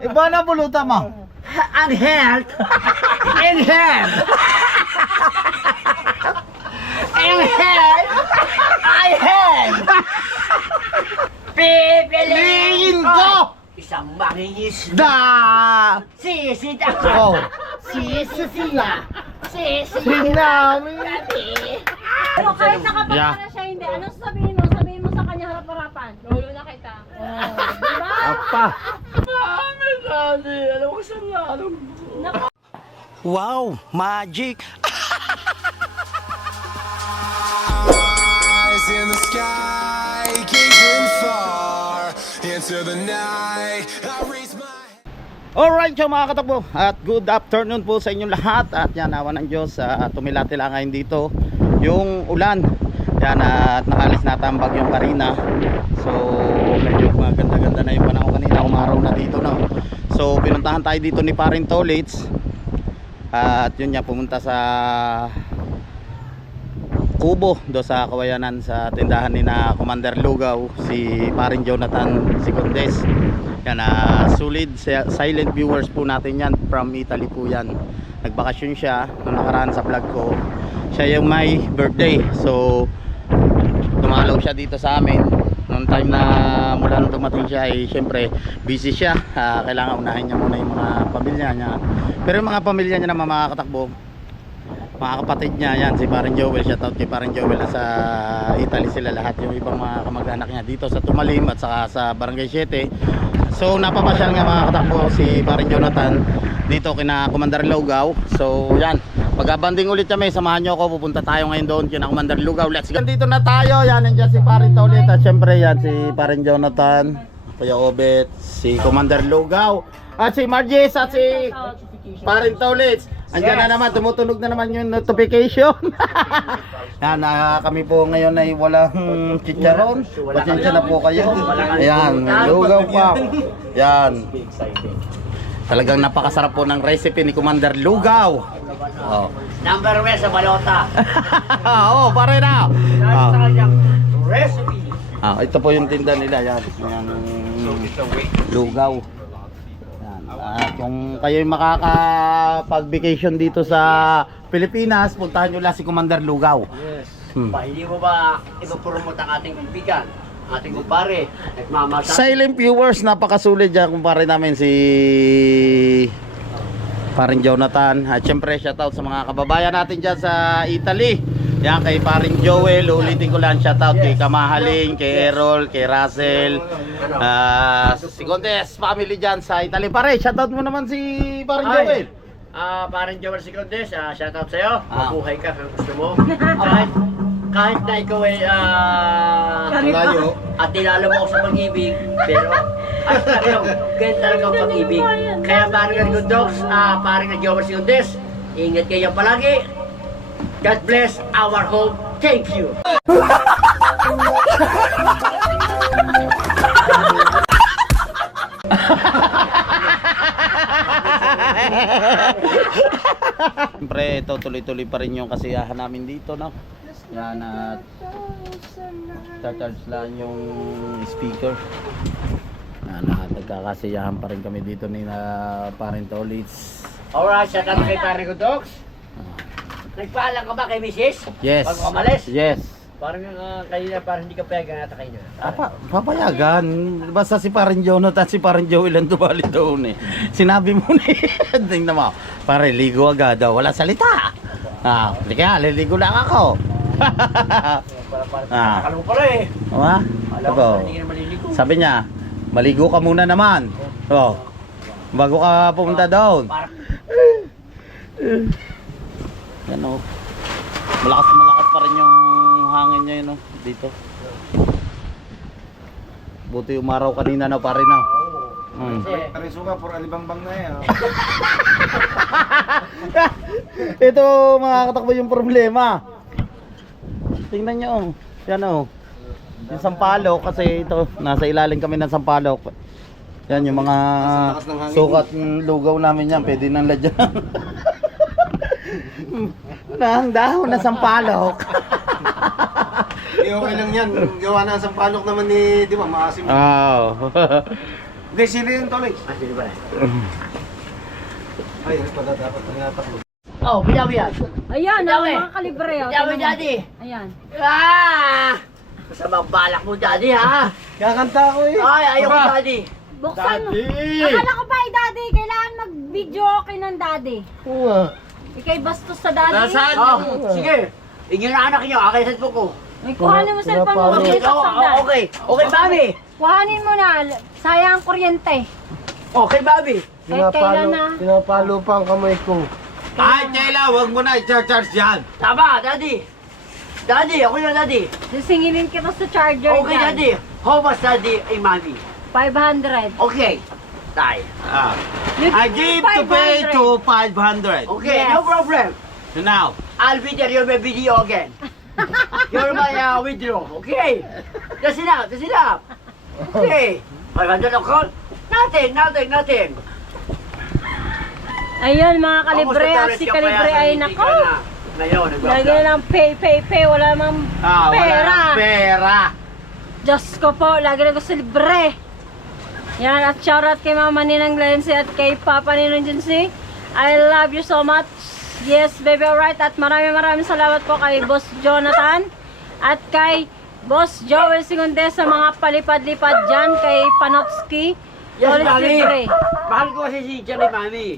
Iba na bulutan mo. Ang health. Ang health. Ang health. I have. Pipiliin ko. Isang mangingisda. Da! Sisid ako. Oh. Sisid sila. Sisid Sinami. Ano, kahit nakapagpala Yeah. siya, hindi. Anong sabihin mo? Sabihin mo sa kanya harap-harapan. Lolo na kita. Oh, diba? Apa. Alam ko saan na. Naku, Wow, magic. Eyes in the sky, gazing far into the night. I raise my Alright, so mga katakbo, at good afternoon po sa inyong lahat. At yan, awa ng Diyos, tumilati-la ngayon dito yung ulan. Yan, at nakalis na ang bagyong Karina. So medyo maganda-ganda na yung panahon kanina, umaraw na dito na. So pinuntahan tayo dito ni Paring Tolits. At yun niya, pumunta sa Kubo, do sa Kawayanan, sa tindahan ni na Commander Lugaw, si Paring Jonathan Sicondes. Yan, solid silent viewers po natin yan, from Italy po yan. Nagbakasyon siya nung nakaraan sa vlog ko. Siya yung may birthday, so dumalaw siya dito sa amin. Noong time na mula nung dumating siya ay syempre busy siya. Kailangan unahin niya muna yung mga pamilya niya. Pero yung mga pamilya niya naman, mga katakbo, mga kapatid niya, yan, si Paring Joel, shoutout kay Paring Joel, sa Italy sila lahat, yung ibang mga kamag-anak niya dito sa Tumalim at saka sa Barangay 7. So napapasyal nga, mga katakbo, si Paring Jonathan dito kina Commander Lugaw. So yan, pag-abanding ulit kami, samahan nyo ako, pupunta tayo ngayon doon kina Commander Lugaw. Let's go. Dito na tayo, yan, nandiyan si Paring Tolit at syempre yan, si Paring Jonathan, Kuya Obet, si Commander Lugaw at si Marjes at si Paring Tolits. Andiyan na naman, tumutunog na naman yung notification. Yan, kami po ngayon ay walang chicharon. Pasensya na po kayo. Ayan, lugaw pa. Yan. Talagang napakasarap po ng recipe ni Commander Lugaw. Oh. Number 1 sa balota. Oo, pare na. Sa kanyang recipe. Ito po yung tinda nila. Yan, yan lugaw. At kung kayo'y makakapag-vacation dito sa Pilipinas, puntahan nyo lang si Commander Lugaw. Yes. Hindi mo ba ipapromote ang ating kaibigan, ating kumpare, nagmamasa? Silent viewers, napakasulit dyan kumpare namin si Paring Jonathan. At syempre shoutout sa mga kababayan natin dyan sa Italy. Yan, kay Paring Joel, ulitin ko lang, shoutout kay Kamahaling, kay Errol, kay Russell, si Condes family dyan sa Italy. Pare, shoutout mo naman si Paring Joel. Paring Joel Sicondes, shoutout sa'yo. Mabuhay ka kung gusto mo. Kahit na ikaw ay Layo. at nilala mo ako sa pag-ibig, pero ay talagang ganyan talaga ang pag-ibig. Kaya paring Good Dogs, paring Joel Sicondes, ingat kayo palagi. God bless our home. Thank you. Siyempre, ito tuloy-tuloy pa rin yung kasiyahan namin dito, no? Yan, at charge lang yung speaker. Yan, at nagkakasiyahan pa rin kami dito ni Paring Tolits. Alright, shoutout kay paring Good Dogs. Nagpaalam ka ba kay Mrs.? Yes. Bago ka malis? Yes. Parang kanina, parang hindi ka payagan nata kayo na. Papayagan. Basta si Paring Jonathan, si Paring Joel ang dumali doon eh. Sinabi mo na eh. Tingnan mo. Pare, ligo agad daw. Wala salita. Hindi kaya, liligo lang ako. Akala mo pala eh. Alam ko, hindi ka na maliligo. Sabi niya, maligo ka muna naman. Bago ka pumunta doon. Yan o. Malakas pa rin yung hangin niya yun o. Dito. Buti umaraw kanina na pare na. Tarisuka for alibangbang na yan. Ito mga katakbo yung problema. Tingnan nyo. Yan o. Yung sampalok kasi ito. Nasa ilalim kami ng sampalok. Yan yung mga sukat ng lugaw namin yan. Pwede nang ladyan. Nang dahon na sampalok. Okay lang yan. Gawa na sa palok naman ni, di ba, maasim. Oh. Hindi, sila yung tuloy. Ah, sino ba? Ay, ano pala dapat tinatakbo. Oh, bidaw yan. Ayan, Bidaw ang eh. mga kalibre. Oh. Bidaw Tingnan mo. daddy. Ayan. Ah! Masamang balak mo, daddy, ha? Kakanta ako eh. Ay, ayoko, daddy. Buksan mo. Daddy! Akala ko pa daddy. Kailangan mag-video okay ng daddy. Oo nga. Ikay bastos sa daddy. Nasaan? Oh, sige. Inyo na anak niyo, akin sa Facebook ko. Ay, kuhanin mo cellphone mo. Okay, Bilis ang sandal. okay. Okay, Bobby. Kuhanin mo na. Sayang ang kuryente. Okay, Bobby. Kahit kailan na. Pinapalo pa ang kamay ko. Ay, Chela, huwag mo na i-charge yan. Tama, daddy. Daddy, ako na, daddy. Sisingilin kita sa charger Okay, dyan. daddy. How much, daddy, ay mommy? 500. Okay. Tay. Ah. You I give to pay 500. to 500. Okay, Yes. no problem. So now, I'll be there. You're my video again. You're my withdraw. Okay. That's enough. That's enough. Okay. 500 of call? Nothing, nothing, nothing. Ayun mga kalibre. Kamusta, At Torres, si yung kalibre kaya sa ay meeting nako. ka na? Ngayon, Lagi na lang pay. Wala namang wala pera. nang pera. Diyos ko po, lagi na gusto libre. Yan, at shoutout kay Mama Ninang Lency at kay Papa Ninang Junsi. I love you so much. Yes, baby, alright. At maraming salamat po kay Boss Jonathan at kay Boss Joel Sigundes sa mga palipad-lipad dyan, kay Panotski. Yes, Always mami. libre. Mahal ko kasi si Jerry, mami.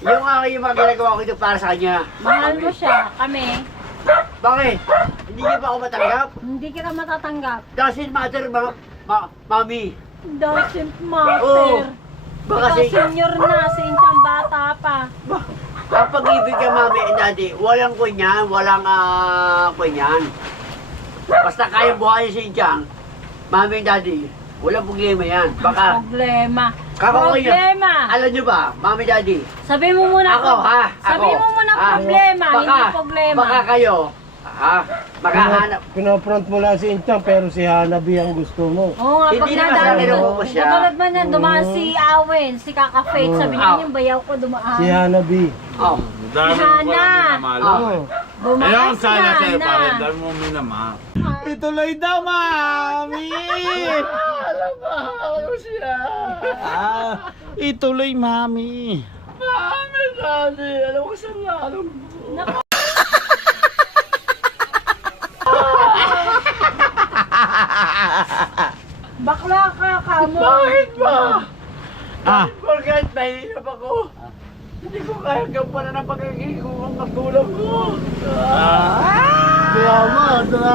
Yung mga ginagawa ko ito para sa kanya. Mahal Mami. mo siya, kami. Bakit? Hindi niyo ba ako matanggap? Hindi kita matatanggap. Doesn't matter, mami. Doesn't Oo. matter. Baka Ikaw senior na, si Inchang bata pa. Ang pag-ibig ka, mami and daddy, walang kunyan, walang kunyan. Basta kaya buhayin si Inchang, mami and daddy, walang problema yan. Baka, Problema. kakauwi niya. Problema. Alam niyo ba, mami daddy, Sabi mo muna ako ha, ako. Sabi mo muna Ah, problema, baka, hindi problema. Baka kayo, makahanap. Pinapront mo lang si Inchang pero si Hanabi ang gusto mo. Oo nga, pag Hindi naman nadaan sa mo. niloko ko siya. Katulad man yan, dumaan si Awen, si Kaka Faith. Sabi niya, Ah. yung bayaw ko dumaan. Si Hanabi. Oh. Dami Si Hana. Oo. Dumaan Ayun, si sana sa'yo Hana. pare. Dami mo minamahal. Ituloy daw, mami! Ano siya? Ituloy, mami. Mami, daddy, alam ko saan nga, alam mo. Bakla ka, kamo. Bakit ba? Ah, Bakit nahihirap ako? Hindi ko kaya gampanan ang pagkakili ko ang magulang ko. Drama no.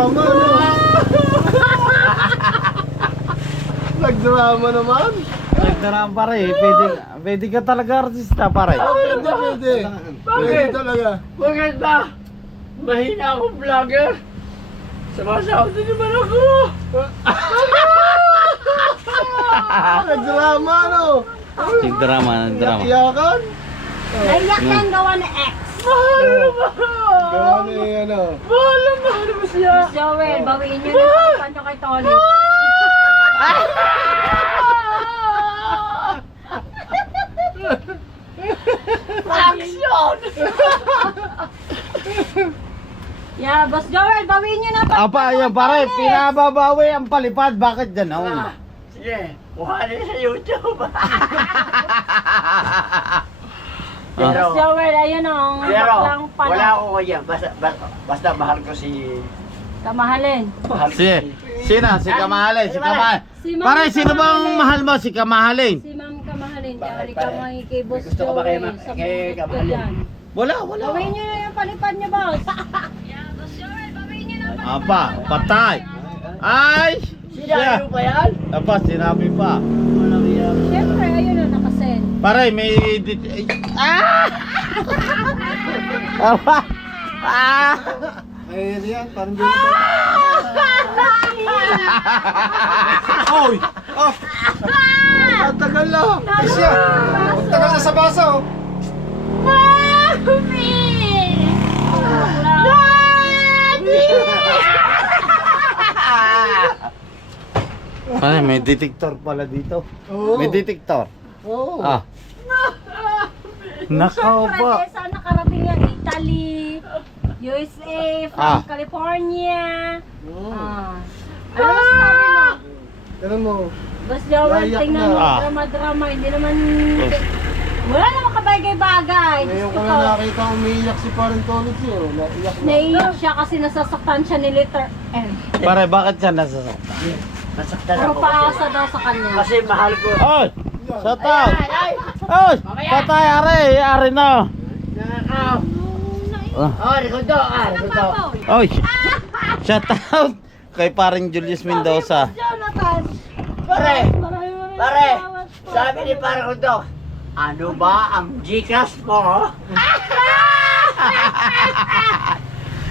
Nagdrama naman. nagdaraan pare. Pwede ka talaga artista pare. Pwede. Bakit? talaga. Bakit ba? Mahina akong vlogger. Sumasahod din naman ako. Nagdrama no. Nagdrama. Iyakan. Naiyak yan gawa na ex. Mahal naman. Gawin eh ano. Mahal na mahal mo siya. Miss Joel, bawiin niyo na yung panyo kay Tony. Action! Yeah, Boss Joel, bawiin niyo na panyo Apa, kay yan pare. Tony. Pinababawi ang palipad. Bakit gano'n? Sige, buhanin sa YouTube. Pero, Boss Joel, ayun ang pero, baklang pala. wala ako kanya. Basta mahal ko si... Kamahalin. Mahal ko Sino? Si Kamahalin. Si Kamahalin. Si Ma'am Pare, sino bang Kamahalin. mahal mo? Si Kamahalin. Si Ma'am Kamahalin, Bakit, kaya pare? ka may kay Boss Gusto ko ba kay Joel. Ma- Sa kay bukod ko Kamahalin? dyan. Wala. Bawiin niyo na yung palipad niyo, boss. Yeah, Boss Joel, bawiin niyo na ang palipad Apa, niyo. patay. Ay! Sinabi mo ba yan? Apa, sinabi pa. Walang yan. Siyempre, ayun na, nakasend. Pare, may... Ah! Apa? Ah! Ay, yan. Parang dito. Oy! Oh! Ang tagal na. Isya. Ang tagal na sa baso. Ay, may detector pala dito. Oo. May detector. Oo. Ah. Nakaw Siyempre, ba? saan nakarating yan? Italy, USA, from Ah. California. Ah. Ano masasabi mo? Alam mo, Boss Joel, Naiyak tingnan na. mo, Ah. drama-drama, hindi naman... Wala naman kabagay-bagay. Ngayon Gusto ko ko. na nakita umiiyak si Paring Tony siya. Naiyak na. Naiyak siya kasi nasasaktan siya ni letter M. Pare, bakit siya nasasaktan? Nasaktan Puro ako. paasa daw sa kanya. Kasi mahal ko. Oy! Shut out! Ay! Oy! Patay, are na! Nakakaw! Ah. Oh, Rikundo! Rikundo! Oy! Shout out kay paring Julius Mendoza. Jonathan! Pare! Maraming Pare! salamat po. Sabi ni Pare Rikundo, ano ba ang Gcash mo?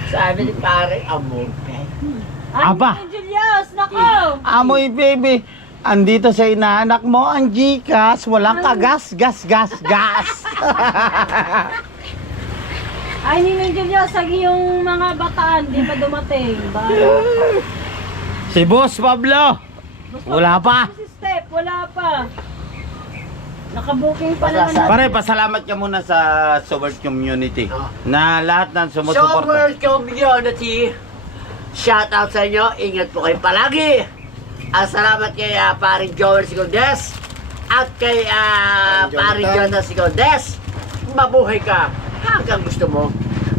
Sabi ni Pare, amor. Ay, Aba. Julius, nako! Amoy baby, andito sa inaanak mo ang Gcash, walang kagas, gas. Ay, Ninong Julius, lagi yung mga bataan, di pa dumating. Si Boss Pablo, wala pa. Si Step, wala pa. Nakabuking pa naman. Pare, pasalamat ka muna sa Soward Community na lahat ng So, sumusuporta. world community, shout out sa inyo. Ingat po kayo palagi. Salamat kay Paring Joel Sicondes at kay Paring Jonathan Sicondes. Mabuhay ka hanggang gusto mo.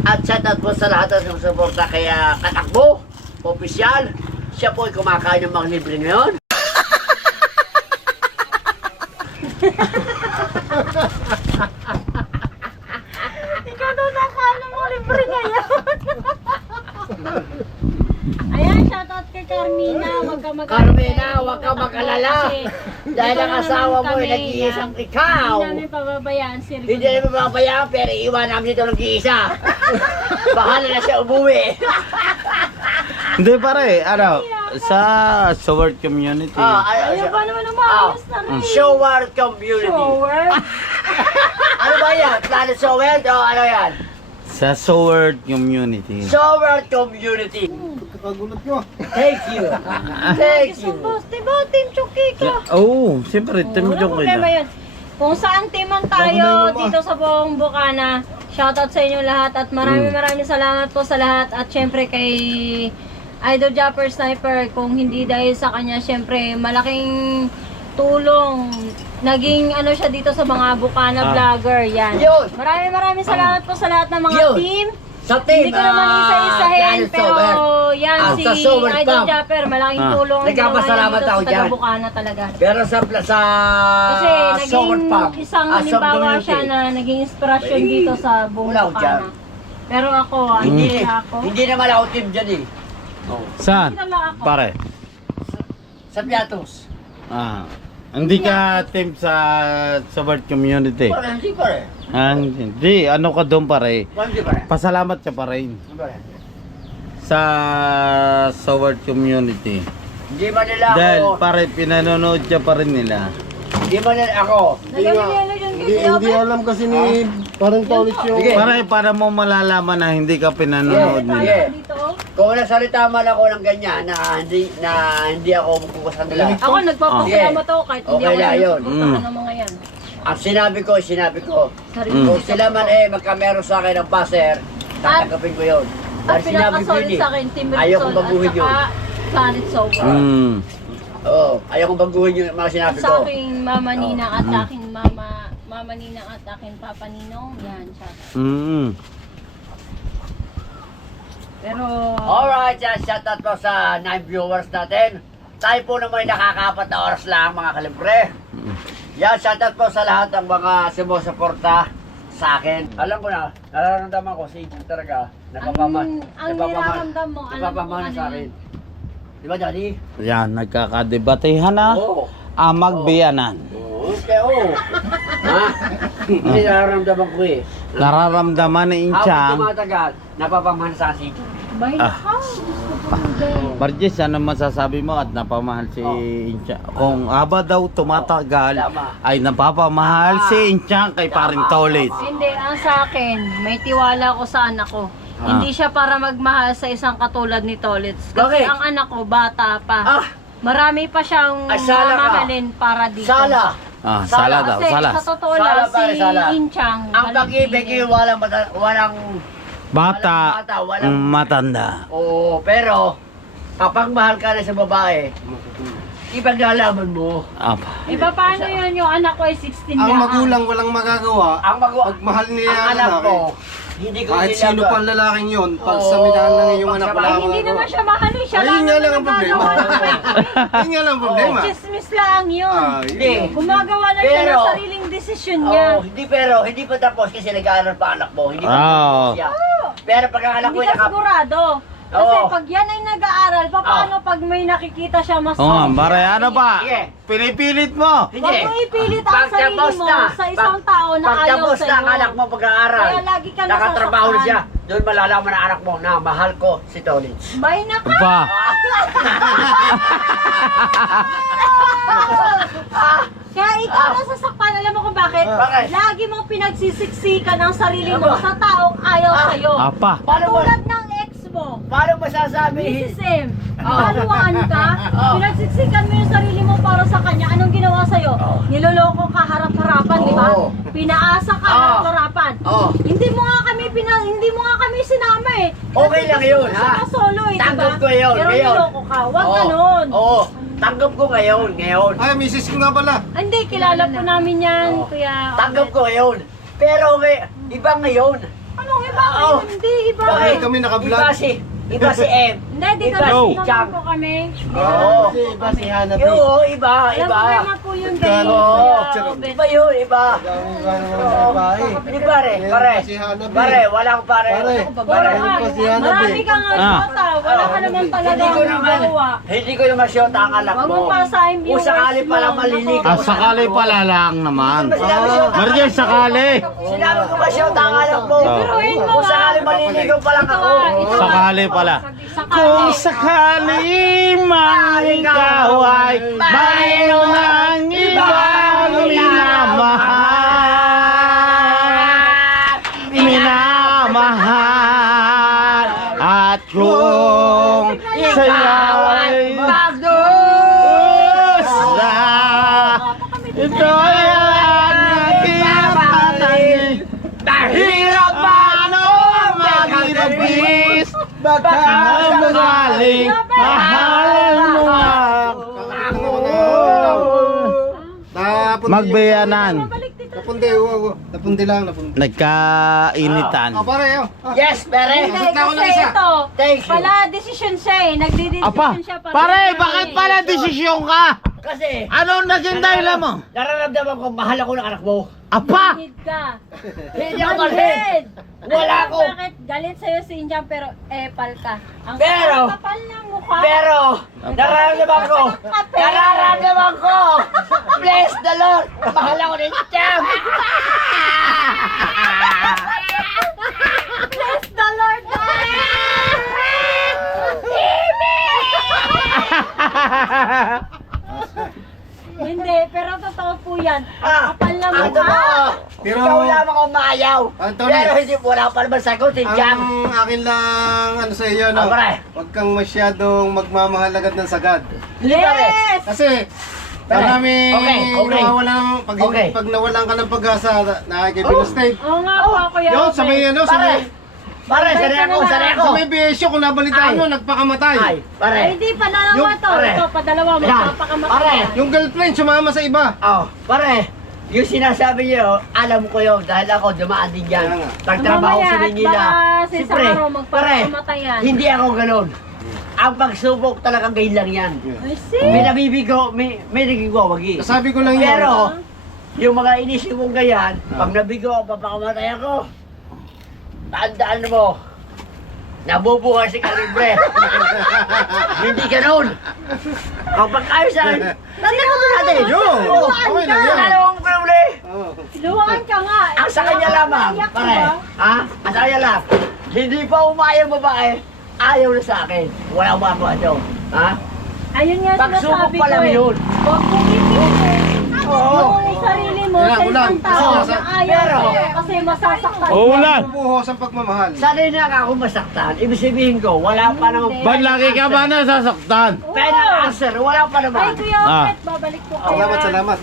At shout out po sa lahat ng sumusuporta kay Katakbo, opisyal. Siya po ay kumakain ng mga libre ngayon. Ikaw daw nakala mo libre ngayon. Ayan, shoutout kay Carmina. Huwag ka mag-alala. Carmina, huwag ka mag-alala. Kasi Dahil dito ang naman asawa mo ay kami, nag-iisang ikaw. Hindi namin pababayaan si Rico. Hindi namin mapabayaan pero iwan namin dito nag-iisa. Bahala na siya umuwi. Hindi pare, ano, sa Soward Community. Ayun pa naman umayos na rin. Shower community. Shower. Ano ba yan? Planet Shower o ano yan? Sa Soward Community. Shower community. Kakagulat ko. Thank you. Thank So, you. boss, diba, Team Chucky ka? Oh, siyempre, Walang problema yun. Kung saan teaman tayo dito sa buong Bukana, shoutout sa inyo lahat at maraming salamat po sa lahat at syempre kay Idol Japper Sniper, kung hindi dahil sa kanya, syempre malaking tulong. Naging ano siya dito sa mga Bukana vlogger, yan. Yun. Maraming salamat po sa lahat ng mga Yun. team. Sa team, Hindi ko naman isa-isahin, Planet pero Shower. yan Ah, si sa Shower Idol Pump. Japper, malaking Ah. tulong. ang ginawa niya Nagpapasalamat dito ako sa dyan. taga-Bukana talaga. Pero sa Kasi Shower naging Pump, isang sa halimbawa community. siya na naging inspirasyon dito sa buong Wala ako dyan. Bukana. Pero ako, Hindi, hindi ako. hindi naman ako team dyan eh. Saan? Hindi lang ako. Pare. Sa Piatos. Ah, hindi ka team sa Soward Community. Pare, hindi pare. Hindi, ano ka doon pare? Hindi pare. Pasalamat ka pa rin Hindi pare. sa Soward Community. Hindi man nila Dahil ako. pare, pinanonood ka pa rin nila. Hindi man nila ako. Nagano yun Hindi alam kasi ni Paring Tony yung... Sige. Pare, para mo malalaman na hindi ka pinanonood Yeah, nila. yeah. dito. Kung nagsalita man ako ng ganyan na hindi ako magkukusan nila. Ako nagpapasalamat ako kahit hindi Okay ako lang yun. nagsusuportahan ng mga yan. Ang sinabi ko. Sarili. Kung sila man magkamero sa akin ng passer, tatanggapin ko yun. At Dahil sinabi ko pinakasolid yun sa akin, Team Ayaw Rizal kong baguhin at yun. saka Planet Sober. Oo, ayaw kong baguhin yung mga sinabi Sa ko. aking Mama Ninang at aking Mama Ninang at aking Papa Ninong, yan siya. Pero, Alright, shout out po sa 9 viewers natin. Tayo po naman ay nakakapat na oras lang mga kalibre. Yan, shout out po sa lahat ng mga sumusuporta sa akin. Alam ko na, nararamdaman ko si Ichang talaga. ang niraramdam mo, alam ko Napapamana ano sa akin. Di ba, Daddy? Yan, nagkakadebatehan na. Oo. Magbiyanan. Oo, okay, oo. Ha? Hindi nararamdaman ko eh. Nararamdaman ni Habang Inchang. tumatagal, napapamana sa akin si Ichang. Bay, Ah. Barjis, ano masasabi mo at napamahal si Inchang? Kung aba daw tumatagal, Tama. ay napapamahal Tama. si Inchang kay paring Tolit. Hindi, ang sa akin, may tiwala ko sa anak ko. Hindi siya para magmahal sa isang katulad ni Tolitz. Kasi Bakit? ang anak ko, bata pa. Ah! Marami pa siyang Ay, sala ka. mamahalin para dito. Sala! Sala daw, Kasi sala. sa totoo Sala, lang, pare, si sala. Inchang. Ang pag-ibig ay walang Bata, walang matanda. Oo, pero kapag mahal ka na sa babae, ipaglalaban mo. Apa. Iba paano yun yung anak ko ay 16 Ang na. magulang walang magagawa. Ang Pag mahal niya ang ang anak lalaki. ko, hindi ko Kahit sino nilagawa. pang lalaking yun, pag Oo, sa minahal ng iyong pag anak sa wala Ay, kang hindi naman magagawa. siya mahalin. Siya Ayun lang nga naman lang ang problema. nagagawa. Ayun nga lang ang problema. Chismis lang yun. Hindi. Gumagawa lang siya ng Pero- sariling desisyon niya. Oh, hindi pa tapos kasi nag-aaral pa anak mo. Hindi pa Ah. tapos siya. Pero pag ang anak Hindi mo ka sigurado. Kasi Oo. pag yan ay nag-aaral, paano pag may nakikita siya mas... Oo nga, pare, ano ba? Sige. Pinipilit mo. Hindi. Huwag mo ipilit ang sarili Pagtapos mo na, sa isang tao na ayaw pagtapos sa'yo. na ang anak mo pag-aaral, Kaya lagi ka nakatrabaho na nasasaktan. siya, doon malalaman ng anak mo na mahal ko si Tolins. Bay na ka! Ba. Kaya ikaw nasasaktan, alam mo kung bakit? Bakit? Lagi mong pinagsisiksikan ang sarili mo sa taong ayaw sa'yo. Apa. Tulad ng ex mo. Paano masasabi? Mrs. M, haluan ka, pinagsiksikan mo yung sarili mo para sa kanya, anong ginawa sa'yo? Niloloko ka harap-harapan, di ba? Oo. Pinaasa ka harap-harapan. Oo. Hindi mo nga kami sinama eh. Okay Kasi lang gusto yun, mo siya ha? solo eh, di ba? Tanggap ko yun, Pero ngayon. niloko ka, wag Oo. ganun. Oo, tanggap ko ngayon. Ay, misis ko nga pala. Hindi, kilala po namin yan, Oo. kuya. Tanggap ko ngayon. Pero iba ngayon. Anong iba? Oo. Hindi, iba. Bakit kami naka-vlog? Iba si M. Hindi, dito Iba No. si Chang. po kami. Oo. Iba si Hanabi. Oo, iba, Alam iba. mo naman po yun, Gano? Kuya Oo. Oben. Iba yun, iba. Hindi pare, pare. Si Hanabi. Pare, wala akong pare. Pare. Pare. pa si Hanabi. Marami kang shota. Wala ka naman talaga Hindi ko naman shota ang anak Wag mo. mo pasahin Kung sakali viewers pala mo. malinig Ah, sakali pala lang naman. Marjel, sakali. Sinabi ko ba shota ang anak mo? Biruin mo Kung sakali maliligaw pa lang ako. Sakali pala. Sakali. Kung sakali man ikaw ay mayroon ng ibang minamahal at kung sayaw ay magdusa, ito ang aking mahirap ano mag-ibis, baka magaling mahal mo ako. Magbayanan. Napundi lang. Nagkainitan. Pare, Yes, pare. Hindi, Nasaktan ko ng kasi isa. ito, Thank you. pala desisyon siya eh. Apa, Nagdidesisyon siya pa. pare, bakit pala desisyon ka? Kasi, Anong naging dahilan mo? nararamdaman ko mahal ako ng anak mo. Apa! Manhid ka. Hindi ako malhid. Wala ako. Bakit galit sa'yo si Injan pero epal ka? Ang Pero- kapal ng mukha. Pero, nararamdaman ko, bless the Lord, mahal ako ng Cham. Bless the Lord. Hindi, pero totoo po yan. Ang kapal ng Ang mukha. totoo, Pero- ikaw lamang ang maayaw. Anthony. Pero hindi po wala pa naman sagot si Cham. Ang akin lang, sa iyo, no? Pare. Huwag kang masyadong magmamahal agad ng sagad. Yes! Kasi, Pare. marami Okay. nawawalan, Okay. pag nawalan ka ng pag-asa, nakikipin-state. Oo nga po, Kuya Yun, sa may ano, sa may, Pare, sanay ako. sa may BSU, kung nabalitaan Ay. mo, nagpakamatay. Ay, pare. Ay, hindi, panalawa Yung- to. pare. Ito, padalawa mo. Yan. Papakamatay. Pare. yan. Yung girlfriend, sumama sa iba. Oh, pare. Yung sinasabi niyo, alam ko yun dahil ako dumaan din Kaya dyan. nga. Nagtrabaho Mamaya, sa at Manila. baka sa isang Siyempre, araw pare, magpapakamatay yan. hindi ako ganun. Ang pagsubok talagang gain lang yan. I see. May nabibigo, may nagigwawagi. Sabi ko lang yun. Pero, yung mga inisip kong ganyan, pag nabigo ako, papakamatay ako. Tandaan mo, nabubuhay si Kalibre. Hindi ganun. Kapag ayos sa akin, tandaan mo natin. Yun. Oo. Okay lang yun. Ano ang problema? Oo. Luwan ka nga. Ang sa kanya lamang, Iyak ka pare. ba? Ha? Ang sa kanya lang. Hindi pa umayang babae, ayaw na sa akin. Wala akong magawa doon. Ha? Ayun nga Pagsubok sinasabi pa ko lang eh. yun. Huwag mong ipilit yung sarili mo Yan, sa ulan. isang tao Oo. na ayaw Pero- sa'yo kasi masasaktan. Oo, ulan. Bubuhos ang pagmamahal. Sanay na ako masaktan. Ibig sabihin ko, wala pa namang Ba't lagi ka ba nasasaktan? final answer. Wala pa Ay, naman. Kuya Ah. Opet, babalik po kayo. Salamat, salamat.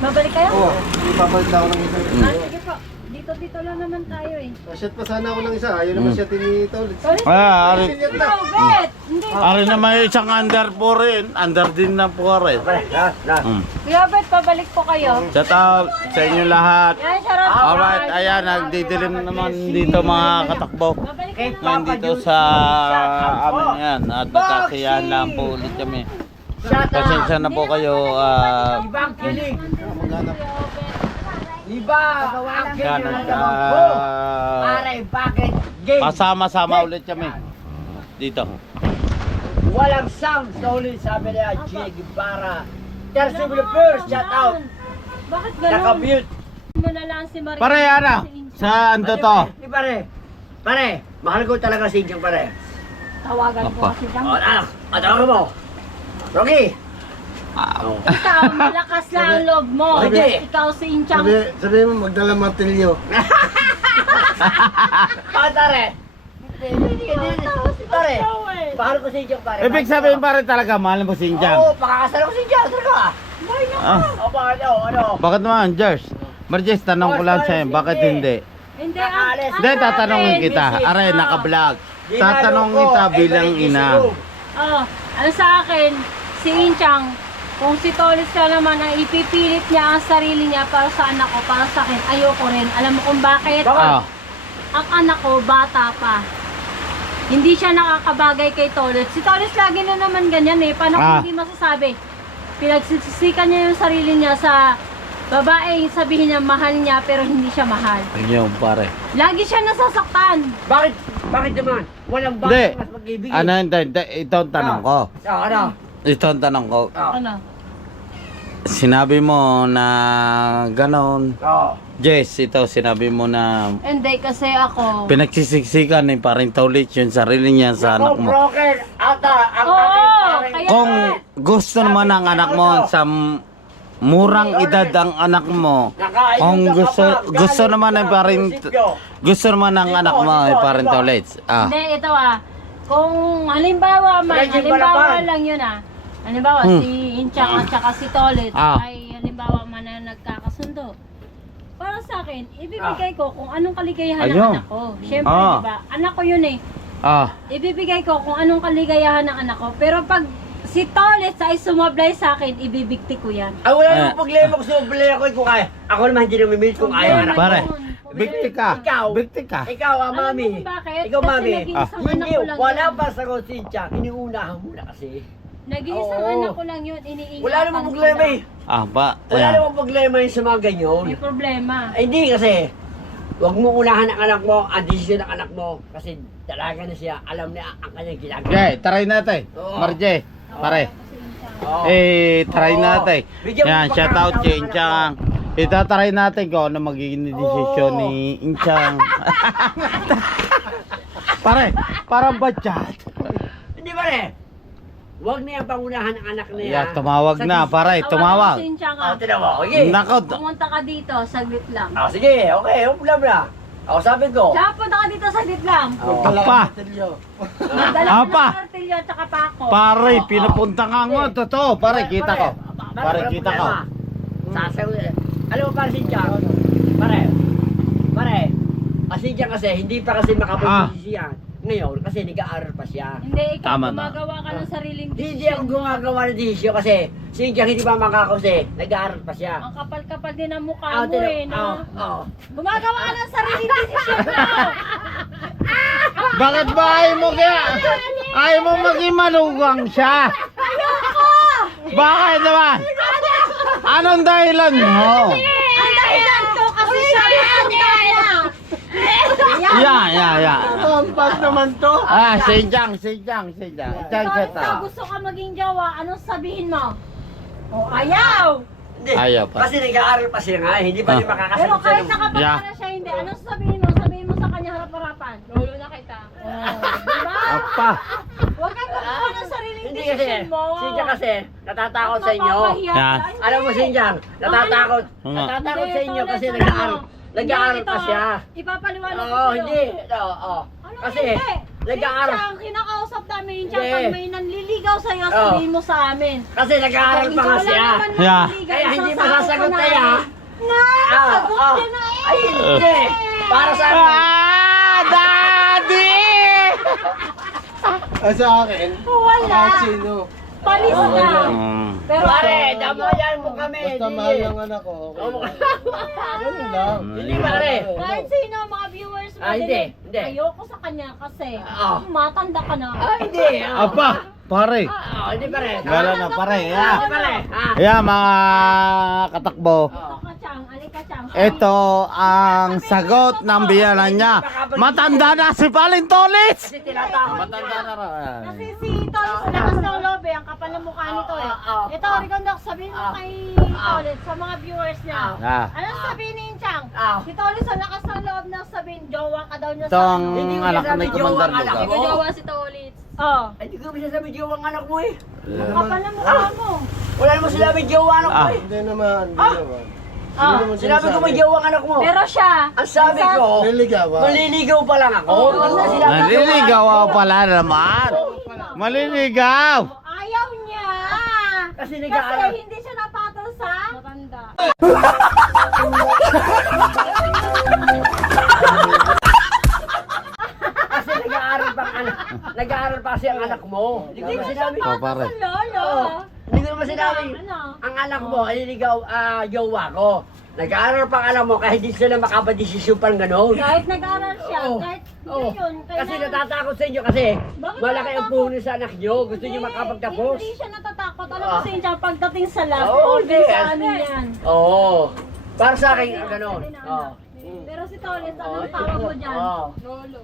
Babalik kayo? Oo, ipabalik ako ng isa. Ah, sige po. Di Dito lang naman tayo eh. Shot pa sana ako ng isa. Ayaw naman siya tinito ulit. Ari. Bet! Hindi. Ari na may isang under po rin. Under din na po rin. Pare, na. Kuya Bet, pabalik po kayo. Shout out sa inyo lahat. Yan, charot. Alright, ayan, nagdidilim naman dito mga katakbo. Babalik Kay na. Ngayon dito sa amin yan. At nagkasiyahan lang po ulit kami. Pasensya na po kayo. Ibang kilig. Maghanap. Iba ang Yan, kilig. Pare, bakit? Game. masama-sama ulit kami. Dito. Walang sound sa ulit, sabi niya, Jig para. Terce first, shout out. Bakit ganun? Naka-mute. Mo na lang si Maria. Pare, ano? Saan to to? Di pare. Pare, mahal ko talaga si Jig pare. Tawagan ko Apa. O, kasi lang. anak, atawagan mo. Rocky. Ikaw, malakas lang ang loob mo. Hindi. Ikaw si Inchang. Sabi mo, magdala martilyo. Tare. Pare, mahal ko si Jig pare. Ibig sabihin pare talaga, mahal mo si Injang. Oo, pakakasal ko si Jig. Talaga. Ah, O, bakit ano? bakit naman, Jers? Marjes, tanong ko lang sa'yo, bakit hindi? Hindi, Nakaalis. Hindi, tatanungin kita. Are, naka-vlog. Tatanungin kita bilang ina. Oh, ano sa akin, si Inchang, kung si Tolis ka naman ang ipipilit niya ang sarili niya para sa anak ko, para sa akin, ayoko rin. Alam mo kung bakit? Ah, Ang anak ko, bata pa. Hindi siya nakakabagay kay Tolis. Si Tolis lagi na naman ganyan eh. Paano kung Ah. hindi masasabi? Pinagsisikan niya yung sarili niya sa babae, sabihin niya mahal niya pero hindi siya mahal. ayun pare. Lagi siya nasasaktan. Bakit? Bakit naman? Walang Hindi. bakit mas mag-ibig. Ano, hindi, ito ang tanong ko. Ano? Ito ang tanong ko. Ano? Sinabi mo na ganon. Oo. Jess, ito sinabi mo na Hindi kasi ako. pinagsisiksikan ni paring Taulit yung sarili niya sa anak mo. Broken. Ata. Ang Oo, aking kaya- Kung gusto naman ng anak mo sa murang edad ang anak mo, kung gusto naman ng paring gusto naman ng anak mo ay paring Taulit. Ah. Hindi, ito kung halimbawa man, Legend halimbawa Balaban. lang yun Halimbawa, Hmm. si Inchang at saka si Tolit Ah. ay halimbawa man na nagkakasundo. Para sa akin, ibibigay ko kung anong kaligayahan ng Ayun. anak ko. Siyempre, Ah. di ba? Anak ko yun eh. Ah. Ibibigay ko kung anong kaligayahan ng anak ko. Pero pag si Tolit ay sumablay sa akin, ibibigti ko yan. Ay, wala namang problema kung sumabili ako kung kaya. Ako naman hindi namimili kung ayaw anak ko. Pare, bigti ka. Ikaw. Bigti ka. Ikaw, Alam mo mami. kung bakit? Ikaw, Kasi mami. nag-iisang anak Hindi, ko lang wala yun. pa sa konsensya. Iniunahan mo na kasi. Nag-iisang Oo. anak ko lang yun, iniingatan Wala namang ko problema lang. eh. Ah, ba? Wala Ayan. namang problema yun sa mga ganyan. May problema. Ay, hindi kasi. Huwag mo unahan ang anak mo, ang desisyon ng anak mo. Kasi dalaga na siya, alam niya ang kanyang ginagawa. Okay, try natin. Oo. Marje, pare. Oo. Try Oo. natin. Bigyan mo Yan, pa shout out kaya kay ng Inchang. Itatry natin kung ano magiging desisyon Oo. ni Inchang. Pare, parang batchat. Hindi ba rin? Huwag niya pangunahan ang anak niya. Yeah, tumawag Sa na, desisyon. pare, tumawag. Si Inchang Oh, tinawa. Sige. Nako, Pumunta ka dito, saglit lang. Sige, okay. Bla bla. Ako sabi ko. Tsaka punta ka dito, saglit lang. Oh. apa, Magdala ka Apa? ng martilyo at saka pako. pare, pinupunta nga nga, totoo. Pare, kita ko. Pare, kita ko. Sasagot. Alam mo, pare, si Jack. Pare. Si Jack kasi, hindi pa kasi makapag-desisyon. Ngayon, kasi nag-aaral pa siya. Hindi, ikaw Tama na. gumagawa ka ng sariling Hindi ako gumagawa ng desisyon kasi si Jack hindi pa makakose. Nag-aaral pa siya. Ang kapal-kapal din ang mukha mo eh, no? Oo. Gumagawa ka ng sariling desisyon mo! Bakit ba ayaw mo kaya? Ayaw mo maging manugang siya? Bakit naman? Anong dahilan mo? Ang dahilan ko kasi siya ang daya! Yeah. Kampas naman to. Ah, si Jang. Ikaw gusto ka maging jowa, anong sabihin mo? O, ayaw! Hindi. Ayaw pa. Kasi nag-aaral pa siya nga. Hindi pa Ah. niya Pero makakasagot sa kahit iyo. nakapagpara Yeah. siya, hindi. Anong sabihin mo? Sabihin mo sa kanya harap-harapan. Lolo na kita. Diba? Apa? Huwag kang gumawa ng sariling Hindi kasi. desisyon mo. Si Jack kasi, natatakot At sa inyo. mapapahiya Yan. ka. Alam mo si Jack, natatakot. Ano? Natatakot Hindi, sa inyo Toles, kasi alam nag-aaral. mo. Nag-aaral Hindi, pa ito, siya. Ipapaliwanag ko Oo, sa'yo. hindi. Oo. Ano Kasi, hindi? nag-aaral. Ang kinakausap namin, Hindi. Diyan, pag may nanliligaw sa'yo, Oo. sabihin mo sa amin. Kasi nag-aaral pa nga Ikaw lang siya. naman Yeah. nanliligaw, Kaya hindi isasahod masasagot ka kaya. namin. Na! Ah, Kung Yan na eh. Ay, hindi. Para sa akin. Daddy! Sa akin? Wala. Kahit sino. Palis na. Pero Pare, damayan mo kami. Basta Hindi. mahal ng anak ko. Okay. Ganun lang. Hindi, pare. kahit sino mga viewers mo, Hindi, hindi. ayoko sa kanya kasi matanda ka na. Hindi. Apa, pare. Hindi pare. Gala na pare. Hindi Yeah. pare. Yeah, mga katakbo. Ito ka, Chang. Alika, Chang. Ito ang sagot ng biyanan niya. Matanda na si Palintolis! Kasi tinatakot. Matanda na rin. Kasi si Tolis sa lakas ng loob eh, ang kapal ng mukha nito eh. Ito, Rigondok, sabihin mo kay Tolis sa mga viewers niya. Ah. Anong sabihin ni Chang? Ah. Si Tolis sa lakas ng loob na sabihin, jowa ka daw niya Ito ang Hindi ko anak sinabi ni Commander jowa, anak Lugaw. ko. Jowa si Tolis. Oh, Hindi ko bisa sabi jowa ang anak mo eh. ang kapal ng mukha mo. Wala naman sinabi jowa ang anak mo eh. Hindi naman. Hindi naman. Oh, Sinabi ko may jowa ang anak mo. pero siya, Ang sabi ko, Niligawan. maliligaw pa lang ako. Basta sinabi ko, Naliligaw ako pala naman. Maliligaw. ayaw niya. Kasi Kasi nag-aaral. hindi siya napatol sa matanda. Kasi nag-aaral pa ang anak. Nag-aaral pa kasi ang anak mo. Hindi ko naman sinabi. Oh, pare. Sa lolo. Hindi ko naman sinabi. Ano? Ang anak mo, aliligaw, jowa ko. Nag-aaral pa ang anak mo kahit hindi sila makapag-desisyon pang gano'n. Kahit nag-aral siya, Oo. kahit Oo. yun, Kasi kailangan- natatakot sa inyo kasi Bakit malaki ang natatakot? puhunan sa anak nyo. Gusto nyo Hindi, makapagtapos. Hindi siya natatakot. Alam Ah. mo sa inyo, pagdating sa last, Oo, all hindi. sa amin yan. Oo. Para sa akin, gano'n. Oo. Pero si Tolis, Oo, anong tawag mo dyan? Oo. Lolo.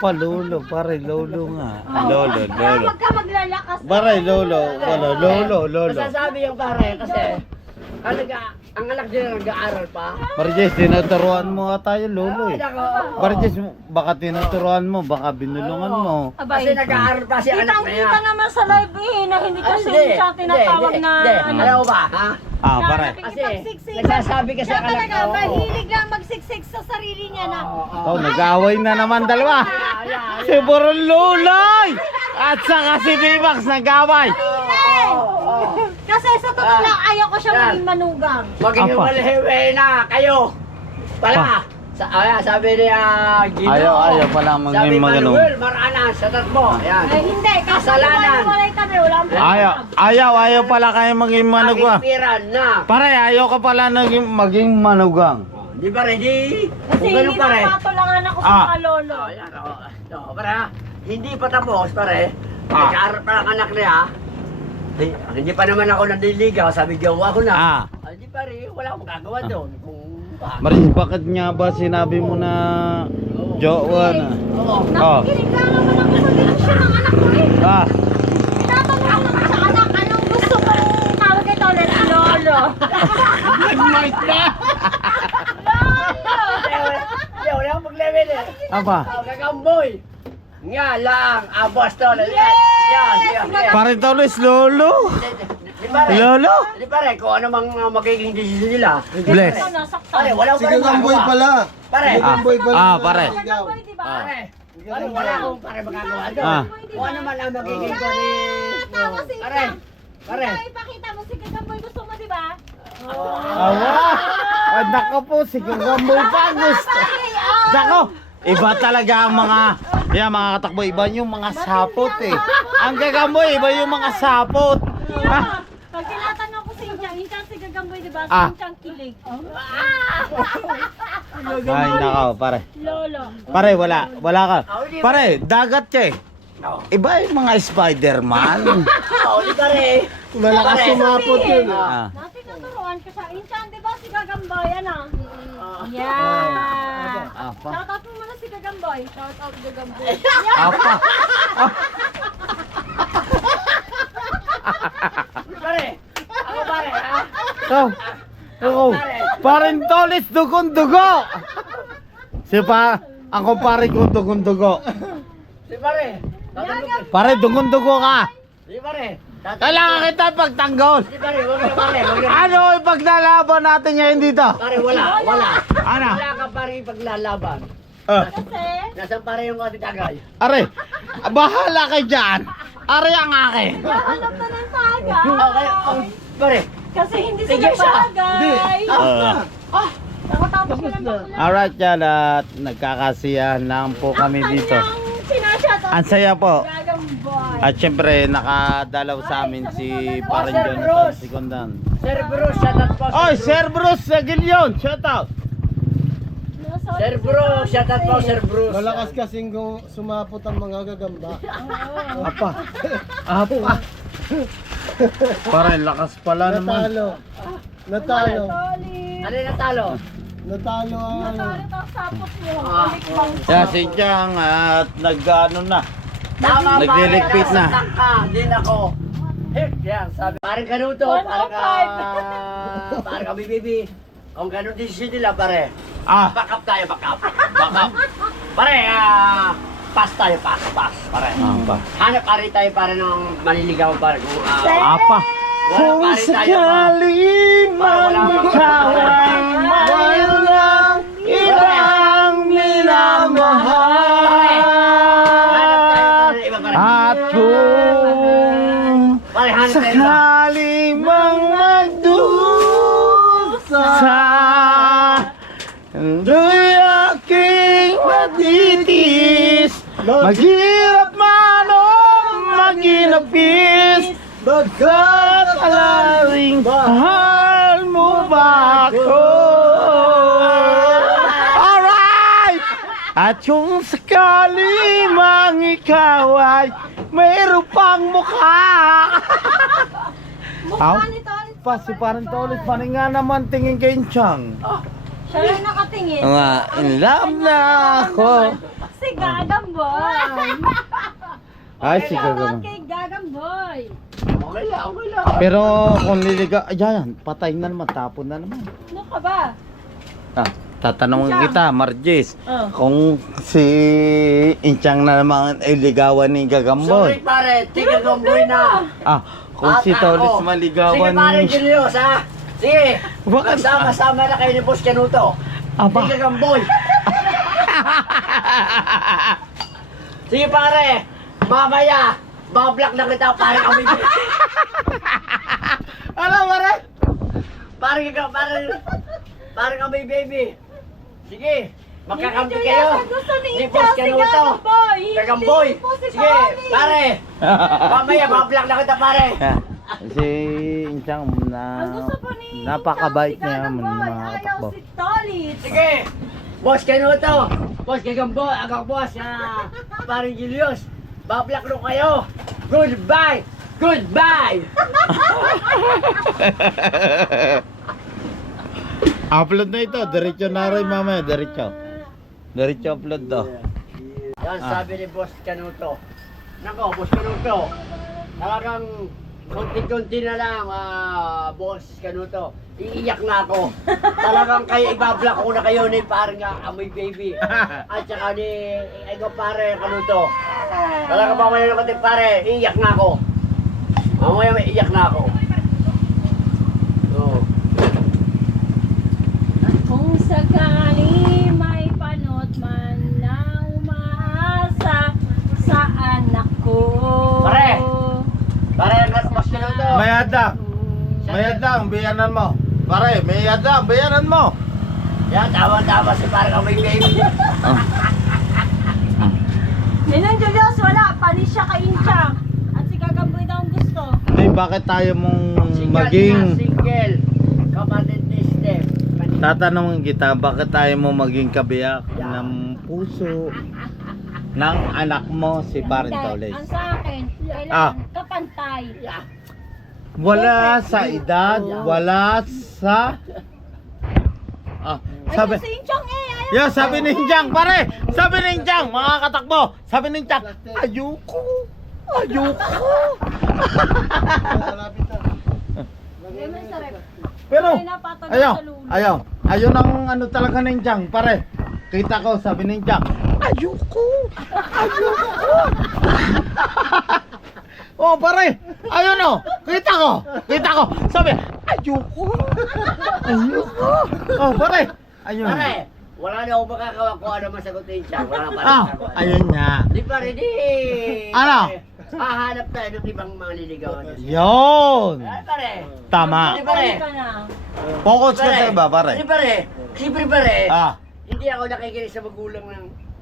Palolo, pare, lolo nga. Lolo, Kaya lolo. wag ka maglalakas. Pare, lolo, pala, lolo, lolo. Masasabi yung pare kasi ang anak nila nag-aaral pa. Pare Jess, tinuturuan mo ata yung lolo eh. Nako. Pare Jess, baka tinuturuan mo, baka binulungan mo. Abay. Kasi nag-aaral pa si anak na yan. Kitang-kita naman sa live eh, na hindi kasi siya tinatawag na ano. Alam mo ba, ha? Ah, pare. Kasi, nagsasabi kasi siya ang anak talaga, ko. mahilig lang magsiksik sa sarili niya na. Oh, nag-away na naman dalawa. Si Burol Luloy! At saka si Bimax nag-away. Kasi sa totoo lang, ayaw ko siya maging manugang. Magiging Apa. malhewe na kayo. Pala. Sabi ni Gino. Ayaw pala maging Sabi magano. Manuel, Maranas, sa tatmo. Ayan. Eh, hindi, kasi Kasalanan. walay kami, walang problema. Ayaw pala kayo maging manugang. Kakipiran na. Pare, ayaw ka pala maging manugang. Di ba ready? Kasi Kung ganun hindi pare. mapatulangan ako sa Ah. mga lolo. Ayan, pare ha. Hindi pa tapos pare. Ah. Nag-aaral pa ang anak niya. Hindi pa naman ako nandiligaw. Sabi jowa ko na. Ah. Hindi pare, wala akong magagawa doon. Kung Maris, bakit nga ba sinabi mo na jowa na? Oo. Oh. Nakikinig lang naman ako sa direksyon ng anak ko eh. Ah, Tinatanong ko naman sa anak, anong gusto kong tawag ito ulit? Lolo. nag-mic na! Hindi, wala akong mag-level eh. Apa? Kakamboy. Nga lang, boston. Yes! Yan. Pare Tolis, lolo? Di pare. Lolo? Di pare, kung ano mang magiging desisyon nila. Bless. Ito, nasaktan. Pare, wala Si akong Gagamboy magagawa. pala. Pare, Si Gagamboy pala. pare. Gagamboy, di ba? pare. Pare, wala akong pare magagawa doon. Ah. Kung ano man ang magiging ko ni... Tapos si Pare, Sam. pare. Ikaw, ipakita mo si Gagamboy, gusto mo, di ba? Awa! Ay, nako po, si Gagamboy pa gusto. Nako, iba talaga ang mga, mga katakbo, iba yung mga sapot eh. Ang Gagamboy, iba yung mga sapot. Ah, Pag tinatanong ko si Inchang si Gagamboy, di ba? Ah. Si Inchang kilig. ay, nako, pare. Lolo. Pare, wala ka. Pare, dagat ka eh. Iba yung mga Spider-Man. Oo, di pare. Malakas sumapot yun. Ah. Natin naturuan ko siya. Inchang, di ba si Gagamboy, ano? Yeah. Apa? Shoutout mo muna si Gagamboy. Shoutout Gagamboy. Apa? Pare, ako pare, ha? Ako, parin Tolis, dugong-dugo. Ang kumpare ko dugong-dugo. Di pare. Pare, dugong-dugo ka. Di pare. Kailangan kita pagtanggol. Di pare, wag na pare. Wag na. Ano ipaglalaban natin ngayon dito? Pare, wala. Ano? Wala ka pare paglalaban. Kasi, Nasaan pare yung ating tagay? Are, bahala kay dyan. Are ang akin. hanap na ng tagay. Okay, pare. Kasi hindi Sige sila siya. bagay. Ah. Tapos na. Alright yan at nagkakasiyahan lang po kami dito. Ang saya po. Gagang boy. At syempre nakadalaw sa amin si Parin Jonathan Sicondan. Sir Bruce, shout out po. Oy, Sir Bruce Sagilion, shout out. Sir Bruce, shout out po, Sir Bruce. Malakas kasing sumapot ang mga gagamba. Apa. Apa. Parin lakas pala naman. Natalo. Natalo. Ano yung natalo? Natalo ang ano. Sapot mo. Ah, Yan si Chang at nag-ano na. Tama, Nagliligpit na. Din ako. Yan, sabi. Parang kanuto, parang kami baby. Kung ganun decision nila, pare. Ah, Back up tayo, back up. Back up. Pare, pass tayo, pass, pare. apa. Hanap pare tayo para ng maniligaw, pare. Kung, Apa. wala Kung pare tayo, sakali man ikaw ay mayroong ibang minamahal. At kung Pare, hanap tayo. sakali mang magdusa, Ando'y aking matitis, maghirap man o maginapis, bagkat alaring mahal mo ba ako? Alright! At yung sakali mang ikaw ay mayroon pang mukha. Aw? Pa, si parang tolit pa rin nga naman tingin kay Chang. Siya lang nakatingin. Nga, in love na ako. Si Gagang boy. Ay, si Shoutout Gagang. kay Gagang boy. Okay lang, okay lang. Pero kung liliga, ayan, patay na naman, tapon na naman. Ano ka ba? Ah, tatanungin kita, Marjes, Oh. kung si Inchang na naman ay ligawan ni Sorry Gagamboy. pare, tika gomboy na. Ah, kung si Tolis maligawan Sige pare, ni... Julius ha. Sige, Bakit? magsama-sama na kayo ni Boss Canuto. Aba. Tika gomboy. Sige pare, mamaya, bablock na kita pare kami. Ano, pare? Pare kami baby. Sige, magkakampi Hindi, kayo. Julius, gusto ni Ni Incha, Boss si Canuto. Gagamboy. Hindi Gagamboy. po si Sige, Tony. pare. Mamaya, bablock na kita pare. Si Inchang na Ang gusto po ni napakabait Incha, si niya Gagang mga boy. Ayaw katakbo. si Tolit. Sige! Boss Canuto! Boss Gagambo! Agak boss! Paring Julius! Bablak rin kayo! Goodbye! Goodbye! Upload na ito, diretso na rin mamaya, diretso. Diretso upload to. Yan sabi ni Boss Canuto. Nako, Boss Canuto! Talagang konti-konti na lang, Boss Canuto. Iiyak na ako. Talagang kayo ibablock ko na kayo ni parang amoy baby. At saka ni ikaw pare Canuto. Talagang mamaya na konti pare, iiyak na ako. Mamaya may iiyak na ako. Oh. Kung sakali may panot man na umaasa sa anak ko. Pare! Pare, Boss Canuto. Mayadang! Mayadang, bayaran mo. Pare, mayadang, bayaran mo. Yan, tama-tama si parang amoy baby. Ninang Julius, wala. Panis siya kay Inchang. At si Gagamboy daw ang gusto. Hindi, bakit tayo mong Single maging... na, single. Kapatid ni Steph. Tatanungin kita, bakit tayo mo maging kabiyak ng puso ng anak mo si Parin Hindi, Toles? ang sa akin, kailangan Ah. kapantay. Wala sa edad, wala sa... Ah, sabi... Ay, si Inchang ayaw. Yeah, sabi ni Inchang, pare! Sabi ni Inchang, mga katakbo! Sabi ni Inchang, ayoko! Ayoko! Lagay mo sa rep. Pero, Ay, napatagal ayaw, sa lulo. ayaw. Ayun ang ano talaga ni Inchang, pare. Kita ko, sabi ni Inchang, ayoko! Ayoko! Oh, pare! Ayun oh! Kita ko! Kita ko! Sabi, ayoko! Ayoko! Oh, pare! Ayun. Pare, Wala na akong makakawa kung ano masagutin siya. Wala pa rin Ah, ako. ayun nga. Di pa rin, di. Ano? Hahanap tayo ng ibang mga liligawan. Yun. Ay, pare. Tama. Di pare. Ka na. Focus ka sa iba, Di pare. pare. Siyempre pare. Ah, Hindi ako nakikinig sa magulang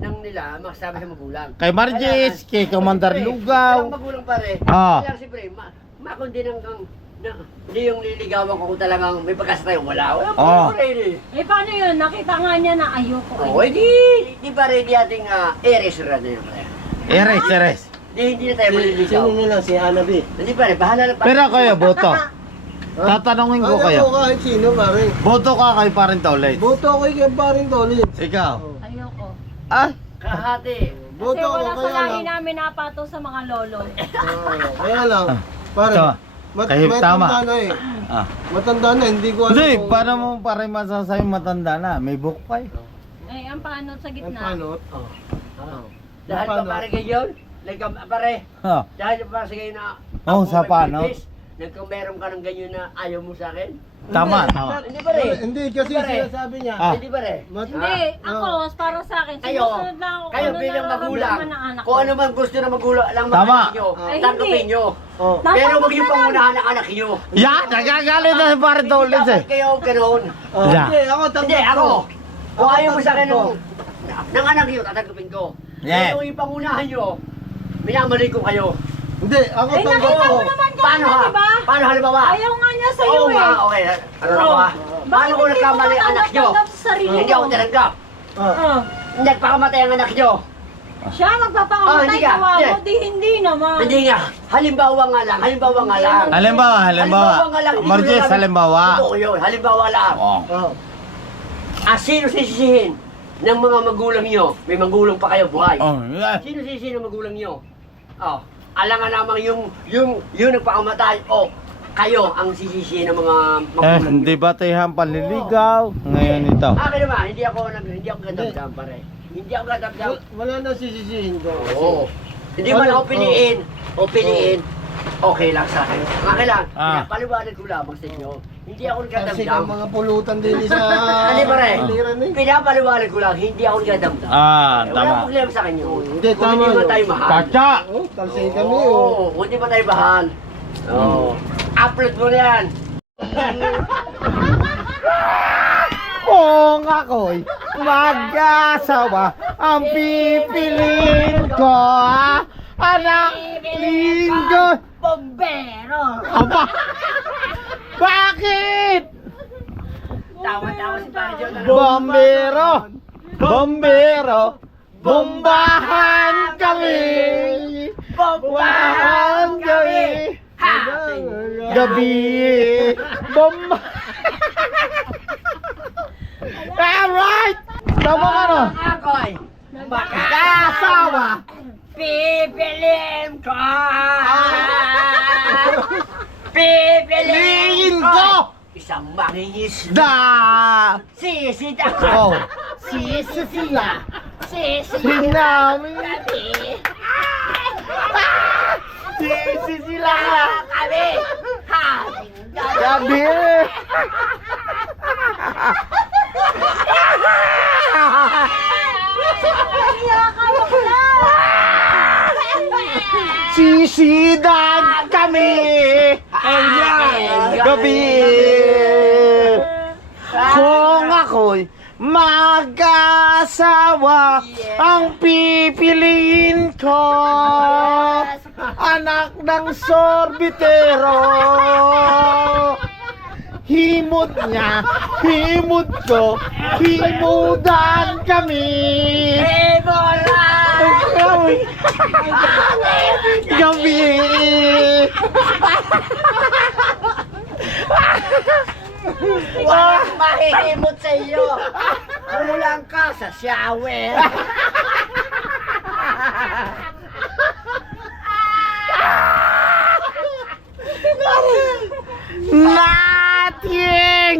ng nila, masasabi sa magulang. kay Margis, kay Commander Siyempre, Lugaw. Ang magulang pare. Ah. Kaya siyempre, makundi ng hindi yung liligawan ko kung talagang may pagkasa tayo. Wala Ah. pare eh. Eh, paano yun? Nakita nga niya na ayoko. Oh, di pare, di ating eres na yun pare. Eres. Hindi na tayo maliligaw. Sino na lang si Hanabi? Hindi pare, bahala na pare. Pero kayo, boto. Tatanungin ko kayo. Ako kahit sino, pare. Boto ka kay Parin Taulit. Boto ako kay paring Tolit. Ikaw. Ayoko. Ah, Kahati. Kasi Boto ako, wala sa kaya lahi lang. namin napato sa mga lolo. Kaya lang. Pare, Tama. Kahit tama. matanda na eh. ah. Matanda na, hindi ko alam Hindi, kung- paano mo pare masasabi matanda na? May book pa eh. Ay, ang panot sa Ang gitna. panot. Dahil pa Paano? pare kayo, pare, Ha. dahil pa sa kayo na Oh, sa paano? Kung meron ka ng ganyan na ayaw mo sa akin, Tama. hindi pare. Hindi, kasi Pare. sinasabi niya. Ah. Hindi pare. Hindi, ako, para sa akin, Kayo, sinusunod lang ako kayo kung ano bilang magulang, nararamdaman ng anak kung ko. ano man gusto ng magulang ng mga Tama. anak nyo, Ay, tanggapin hindi. nyo. Oh. Pero Dapat huwag yung na lang. pangunahan ng anak nyo. Ya, nagagalit na si Parin Taulit Hindi eh. dapat kayo ganoon. Oh, Yeah. Hindi, ako tanggap Hindi, ako. Kung Ako ayaw mo sa akin tanggap ng anak nyo, tatanggapin ko. Yeah. Pero yung pangunahan nyo, minamali ko kayo. Hindi, ako Eh, tanggap nakita ko. mo naman Paano kanina, ha? di ba? Paano halimbawa? Ayaw nga niya sa'yo Oo eh. nga, okay. Ano na ba? Paano Bakit kung hindi mo nagkamali ang anak nyo? tanggap sa sarili Hindi ako mo? tinanggap. Oh. Nagpakamatay ang anak nyo. Siya Oh, magpapakamatay hindi ka. kawa mo, Hindi. di hindi naman. Hindi nga. Halimbawa nga lang. Halimbawa. nga lang. hindi Margis, ko namin- halimbawa. Totoo yun. Halimbawa lang. Oh. Oh. Sino sisisihin ng mga magulang nyo? May magulang pa kayo buhay. Oh, yeah. Sino sisisihin ng magulang nyo? Oh. Alangan namang yung nagpakamatay. Oh. Kayo ang sisisihin ng mga Eh, magulang nyo. hindi ba tayong panliligaw? Ngayon ito. Akin naman, hindi ako gadamdam pare. Hindi ako gadamdam. Wala na sisisihin ko. Oo. Hindi man ako piliin. O piliin. Okay lang sa akin. Okay lang. Ah. Paliwanag ko lamang sa inyo. Hindi ako Kasi ang nagdadamdam. mga pulutan din sa... Hindi pare. Aliran eh. Pinapaliwanag ko lang, hindi ako nagdadamdam. Ah, Wala tama. problema sa akin yun. Hindi, Kung tama hindi ba yun. tayo mahal. Kacha! Oh, talsay kami oh. Oo, kung hindi ba tayo mahal. Oo. Upload mo na yan. Kung ako'y mag-asawa, ang pipiliin ko, anak linggo. Bombero! Aba! Bakit? Tawa-tawa si Pare John. Bombero! Bombero! Bombahan kami! Bombahan kami! Ha! Gabi! Bomba! Alright! Tama ka na! Ako'y Mag-asawa! pipiliin ko! Pipiliin ko! Isang mangingis Da! sisid Oh! ako. Sisi sila. Sisi Sinami! kami. Sisi sila! Kami. Hating gabi. Gabi! Sisidan kami! Gabi! Kung ako'y mag-asawa, ang pipiliin ko, anak ng sorbitero. Himod niya, himod ko, himudan kami. Ebola! Gabi! Gabi! Walang mahihimot sa iyo. Kulang ka sa shower. Nothing!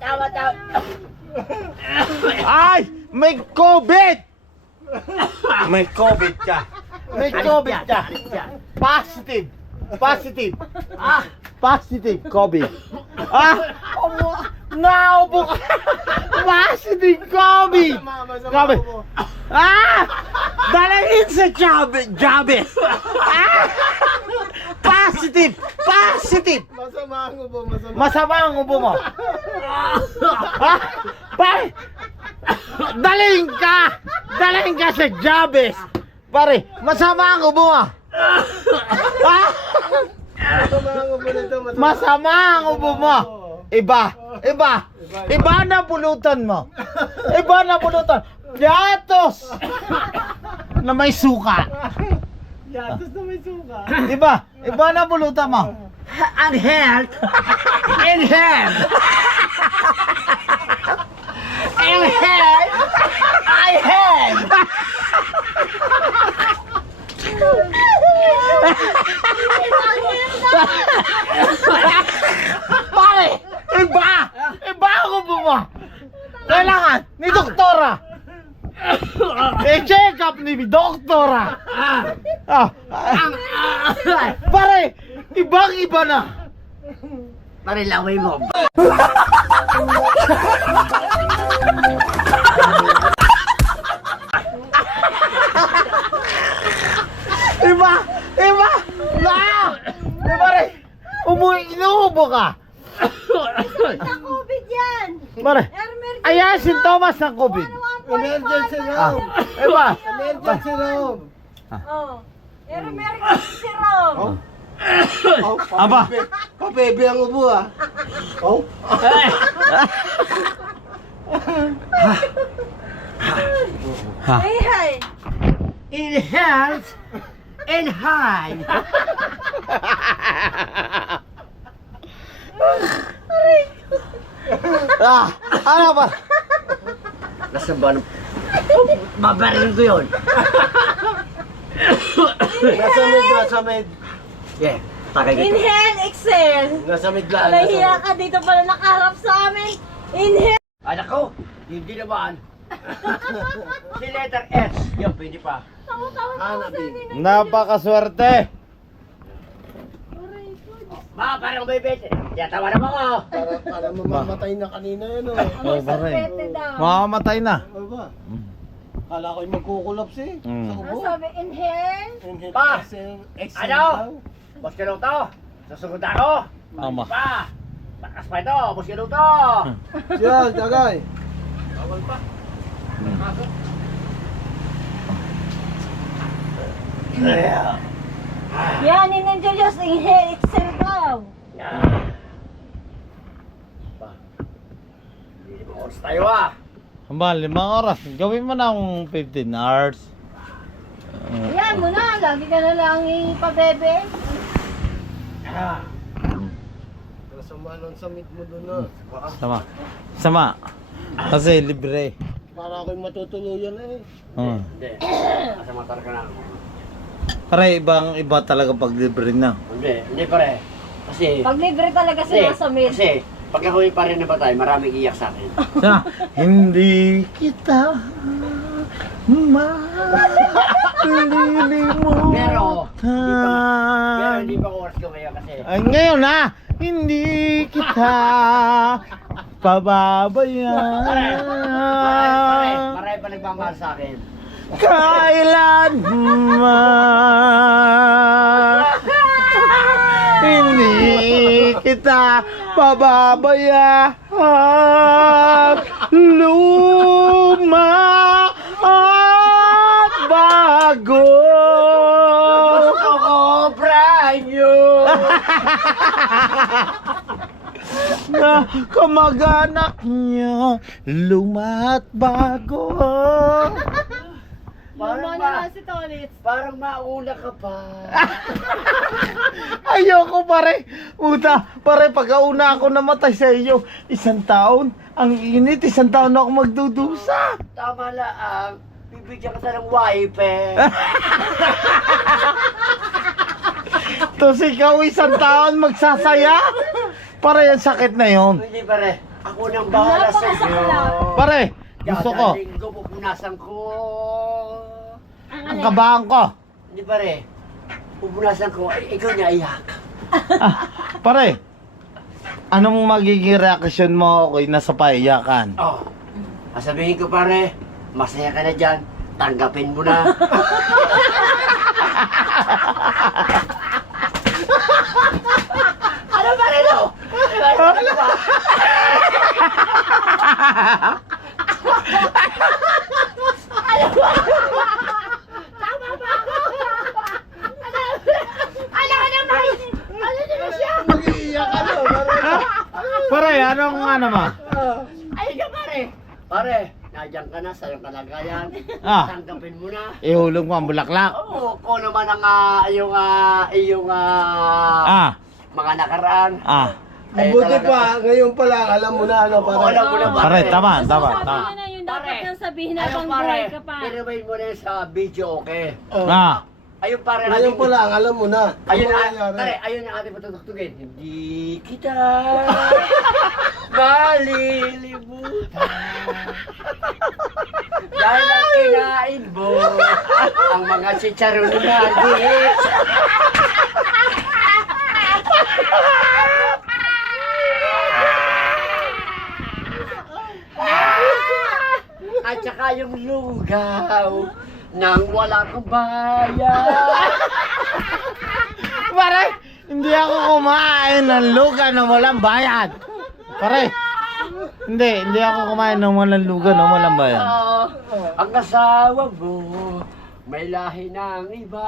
Tawa. Ay! May COVID! May COVID ka. May COVID ka. Positive. Positive. Ah! Positive COVID. Ah! Naubo ka. Positive COVID! Grabe. Dalhin sa Jabez! Positive! Positive! Masama ang ubo, masama. Masama ang ubo mo. Pare! Dalhin ka sa Jabez! Pare, masama ang ubo mo. Masama ang ubo nito, Masama ang ubo mo. Iba na pulutan mo. Iba na pulutan. Yatos! Na may suka. Yatos na may suka. Iba na pulutan mo. Ang health. And health. And health. I have. Pare! Iba ang ubo mo. Kailangan ni doktora. I-check up ni doktora. Pare! Ibang-iba na. Pare, laway mo. Iba! Pare! Inuubo ka. Sa COVID yan! Pare! Ayan, sintomas ng COVID. Emergency room. Iba! Emergency room. Oh. Emergency room! Aba! Pabebe ang ubo ah. Oh. Hey, hey! In health. And high. Ano ba? Nasa ba? Babarin ko yun. Nasa med. Yeah. Takay kita. Inhale, exhale! Nasa med lang. Nahiya ka dito pala nakaharap sa amin! Inhale! Anak ko, hindi naman. Si letter S. Yan, pwede pa. Hanap eh. Napakaswerte. Ma, parang may bete. Yatawa na mo ko. Para mamamatay na kanina yun oh. Oh, pare. Pwede daw. Mamamatay na. Ano ba? Kala ko'y magkukulaps eh. Mm. Sa Ano ubo. sabi? Inhale! Inhale, Pa! exhale, exhale Ano? daw. Bos ka to. Susunod ako. Tama. Pa. Bakas pa ito. Bos ka to. Yan, tagay. Bawal pa. Yan, in-introduce, inhale, exhale daw! Hindi mo oras tayo ah. Aba, 5 oras. Gawin mo na akong 15 hours. Yan mo na, lagi ka na lang ipabebe. Masama nun sa meat mo dun ah. Sama. Kasi libre. Para ako'y matutuluyan eh. Hindi. Asa matar ka na. Pare, iba talaga pag libre na. Hindi pare. Kasi, Pag libre talaga sila sa mid. kasi, pag ako'y pa rin na batay, maraming iyak sa akin. Hindi kita malilimutan. Pero hindi pa oras ko ngayon kasi. Ay, ngayon na, hindi kita pababayaan. Marami pa nagmamahal sa akin. Kailan man hindi kita pababayaan. Luma at bago. Gusto ko brand new. Na kamag-anak niya lumat bago. Parang mauna ka pa. Ayoko pare. Pare pagkauna ako namatay sa iyo, 1 taon. Ang init, 1 taon ako magdudusa. Tama lang. Bibigyan ka ng wipe. Tapos ikaw 1 taon magsasaya. Pare, ang sakit na yon. Hindi pare. Ako nang bahala sa iyo. Pare, gusto ko. Kada linggo pupunasan ko. Ang kabahan ko. Hindi pare. Pupunasan ko. Ikaw niya iyak. Pare, anong magiging reaksyon mo ako nasa paiyakan? Oh. Sabihin ko pare, masaya ka na dyan, tanggapin mo na. Ano ba rin o? Ano ba? Mag-iiyak ka na, Pare, anong ano ma? Ayun ka pare. Pare, nandiyan ka na sa iyong kalagayan. Ah. Tanggapin mo na. Ihulog mo ang bulaklak. Oo, kung naman ang iyong mga nakaraan. Mabuti talaga- pa, ngayon pa lang, alam mo na ano, Oo, pare. alam mo na Pare, tama, tama. Sabihin na yung dapat Pare. nang sabihin na Ayun pang pare, buhay ka pa. i-remind mo na yun sa video, okay? Oh. Ayun pare, Ngayon pa lang, alam mo na. Ayun Ano na, mangyayari? pare, ayun ang ating patutugtugin. Hindi kita malilimutan. Dahil ang kinain mo, ang mga chicharon na higit. At saka yung lugaw nang wala kang bayad. Pare, hindi ako kumain ng luga na walang bayad. Pare, hindi ako kumain ng walang luga na walang bayad. Ang asawa mo, may lahi ng iba.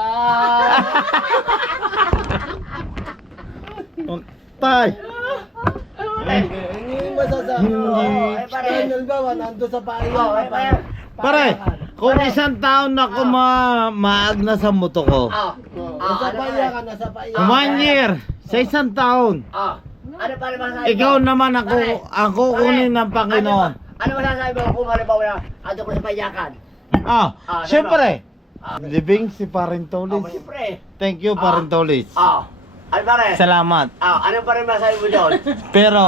Tay, Hindi masasabi. Hindi. Pare, halimbawa, nando sa payo. pare, kung isang taon na ako maagna sa moto ko, Nasa paya ka, nasa paya. 1 year, sa isang taon, Ano pare masasabi mo? ikaw naman ako kunin ng Panginoon. Ano masasabi mo kung halimbawa na ando ko sa payakan? Siyempre, living si Paring Tolis. Siyempre. Thank you, Paring Tolis. Ano pare? Salamat. Ano pare masasabi mo doon? Pero,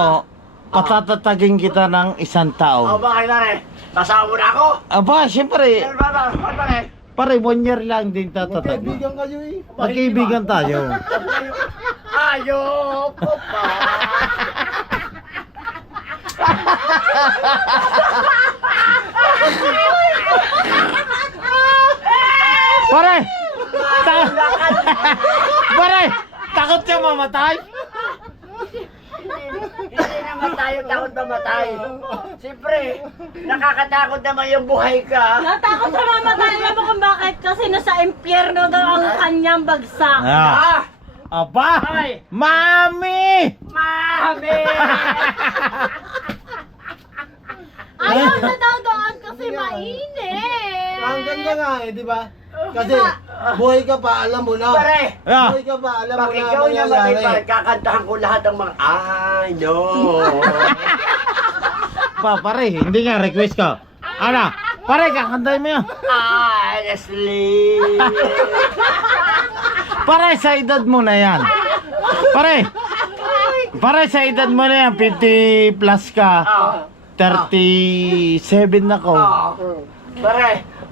patatatagin kita ng isang taon. Bakit pare? Kasama mo na ako? Aba, siyempre, Ano pare? pare 1 year lang din tatatag. Kaibigan kayo eh. Magkaibigan tayo. Ayoko pa. Pare! Pare! Takot siya mamatay? Hindi naman tayo takot mamatay. Siyempre, nakakatakot naman yung buhay ka. Natakot sa mamatay mo kung bakit kasi nasa impyerno daw ang kanyang bagsak. Aba! Ay! Mami! Mami! Ayaw na daw doon kasi mainit. Ang ganda nga eh, di ba? Kasi buhay ka pa, alam mo na. Pare! Buhay ka pa, alam mo Pag na ikaw naman mangyayari. kakantahan ko lahat ng mga no. Pare, hindi nga request ko. Ano? Pare, kakantay mo yun. Honestly. Pare, sa edad mo na yan. Pare, sa edad mo na yan, 50 plus ka. 37 ako.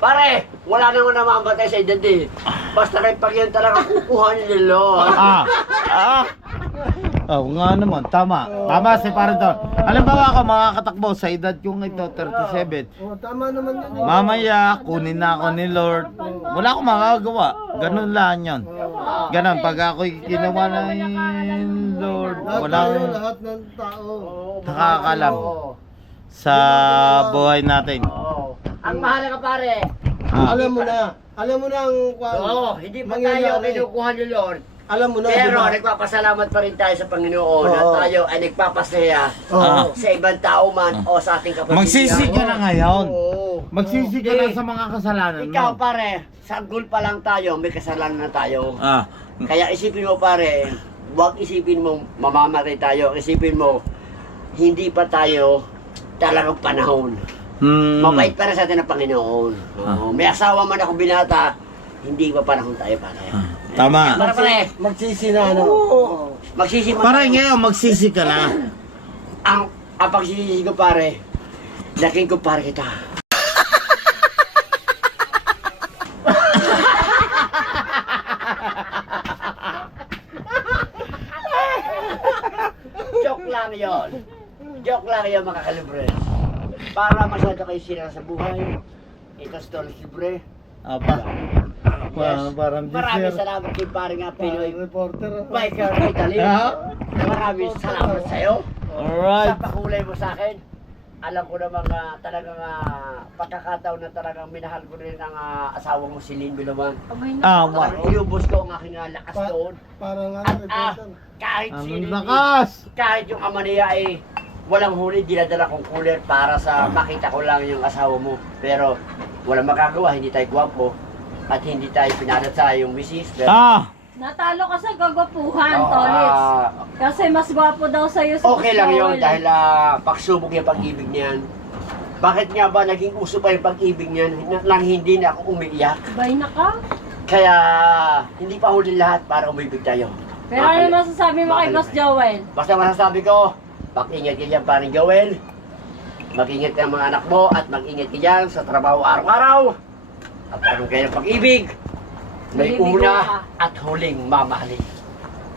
Pare, wala naman naman batay sa edad eh. Basta kay pag yan talaga kukuha ni Lord. Nga naman, tama. Tama si Pare Don. Halimbawa ako, makakatakbo sa edad kong ito, 37. Tama naman yun eh. Mamaya, kunin na ako ni Lord. Wala akong magagawa. Ganun lang yun. Ganun, pag ako'y ginawa ng Lord, Lahat ng tao. nakakalam sa buhay natin. Ang mahalaga pare. Alam mo na. Alam mo na ang Hindi pa tayo kinukuha ni Lord. Alam mo na, Pero di ba? nagpapasalamat pa rin tayo sa Panginoon at Oo. tayo ay nagpapasaya Oo. sa ibang tao man o sa ating kapamilya. Magsisi ka na ngayon. Oo. Magsisi ka na sa mga kasalanan Ikaw mo. pare, sanggol pa lang tayo, may kasalanan na tayo. Ah. Kaya isipin mo pare, huwag isipin mo mamamatay tayo. Isipin mo, hindi pa tayo talagang panahon. Mabait pa rin sa atin ang Panginoon. Oo. May asawa man ako binata, hindi pa panahon tayo pare. Tama. Pare, Magsisi na ano. oo. Magsisimula. Pare, ngayon, magsisi ka na. Ang pagsisisi ko pare, laking ko pare kita. Joke lang yon. Joke lang yon mga kalibre. para masyado kayo sila sa buhay. Ito stories libre. Apa. Yes. Parang Maraming teaser. salamat kay paring Pinoy Reporter. Biker Italy. Maraming salamat sa'yo. Alright. Sa pakulay mo sa akin. Alam ko namang talagang pagkakataon na talagang minahal ko rin ang asawa mo si Lynn Biluman. Talagang iubos ko ang aking lakas doon. Parang At reporter. kahit Ang sino, lakas! kahit yung ama niya ay walang huli, dinadala kong cooler para sa makita ko lang yung asawa mo. Pero walang magagawa, hindi tayo gwapo at hindi tayo pinalat sa yung misis. Pero, Natalo ka sa gagwapuhan, Oh, Tolits. Kasi mas gwapo daw sa'yo si okay lang yun Joel. dahil pagsubok yung pag-ibig niyan. Bakit nga ba naging uso pa yung pag-ibig niyan nang hindi na ako umiiyak? Bay na ka. Kaya hindi pa huli lahat para umibig tayo. Pero ano masasabi mo kay Boss Joel? Basta masasabi ko, mag-ingat ka dyan paring Joel. Mag-ingat ka ng mga anak mo at mag-ingat ka dyan sa trabaho araw-araw. At karoon kayo ng pag-ibig. May Bibigo una ka. at huling mamahalin.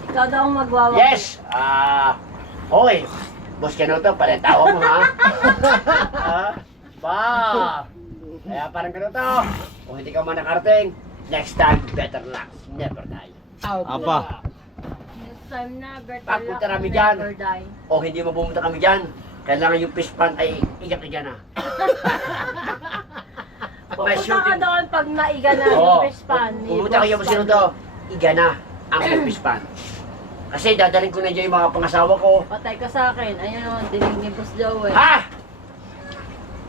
Ikaw daw ang magwawa. Yes! Okay. Boss Kanuto, palitawa mo ha? Ba! Kaya parang Kanuto, kung hindi ka man nakarating, next time, better luck. Never die. Apa. Next time na, better Pagpunta luck, namin dyan. never die. O hindi mo pumunta kami dyan, kailangan yung fish pan ay iyak-iyak na. May Pupunta ka doon pag naiga na Oo. yung fish pan. ni Pumunta kayo Boss mo Pan. to, iga na ang fish pan. Kasi dadaling ko na dyan yung mga pangasawa ko. Patay ka sa akin. Ayun o, dinig ni Boss Joel. Ha?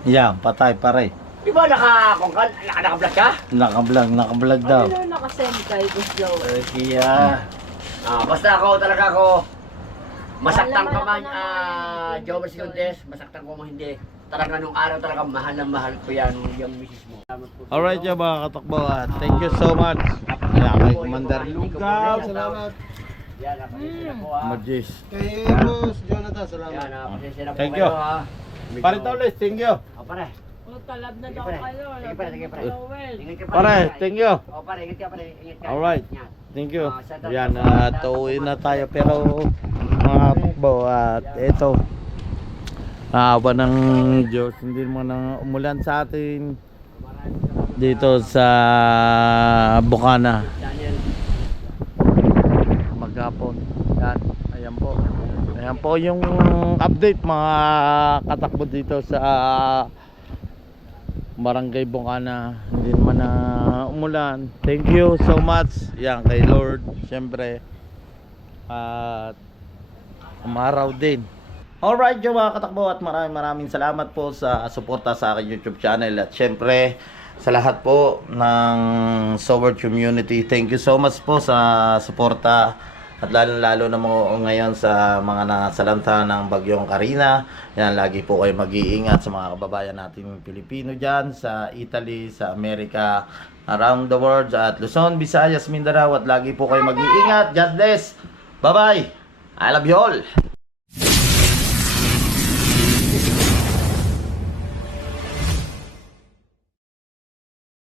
Yan, patay pare. Di ba naka-vlog ka? Naka-vlog daw. Ano nakasend kay Boss Joel? Kaya, basta ako, masaktan ka man, Alam naman, Joel Sigontes, masaktan ko mo hindi. Talaga nung araw talaga mahal na mahal ko yan, yung misis mo. Alright yung mga katakbo at thank you so much. Yan kay Commander Lugaw. Salamat. Yan, napasensya na po ha. Majis. Kay Boss Jonathan, Yan, salamat. napasensya na po Thank kayo you. ha. Pare Toles, thank you. O pare, O, talab na Sige, daw pare. kayo. Sige, pare, sige, pare. Joel. ingat ka Pare, thank you. O pare, ingat ka pare, ingat ka. Alright. Ingat. Thank you. shout out Yan, po. tuuwi na tayo pero mga katakbo at ito. Awa ng Diyos, hindi mo nang umulan sa atin dito sa Bukana. Daniel. Maghapon. Yan, ayan po. Ayan po yung update mga katakbo dito sa Barangay Bukana. Hindi naman na umulan. Thank you so much. Yan kay Lord, syempre. At umaraw din. Alright yung mga katakbo at maraming salamat po sa suporta sa aking YouTube channel at syempre sa lahat po ng Soward community. Thank you so much po sa suporta at lalo na mo ngayon sa mga nasalanta ng bagyong Karina. Yan, lagi po kayo mag-iingat sa mga kababayan natin Pilipino dyan sa Italy, sa Amerika, around the world at Luzon, Visayas, Mindanao at lagi po kayo mag-iingat. God bless. Bye bye. I love you all.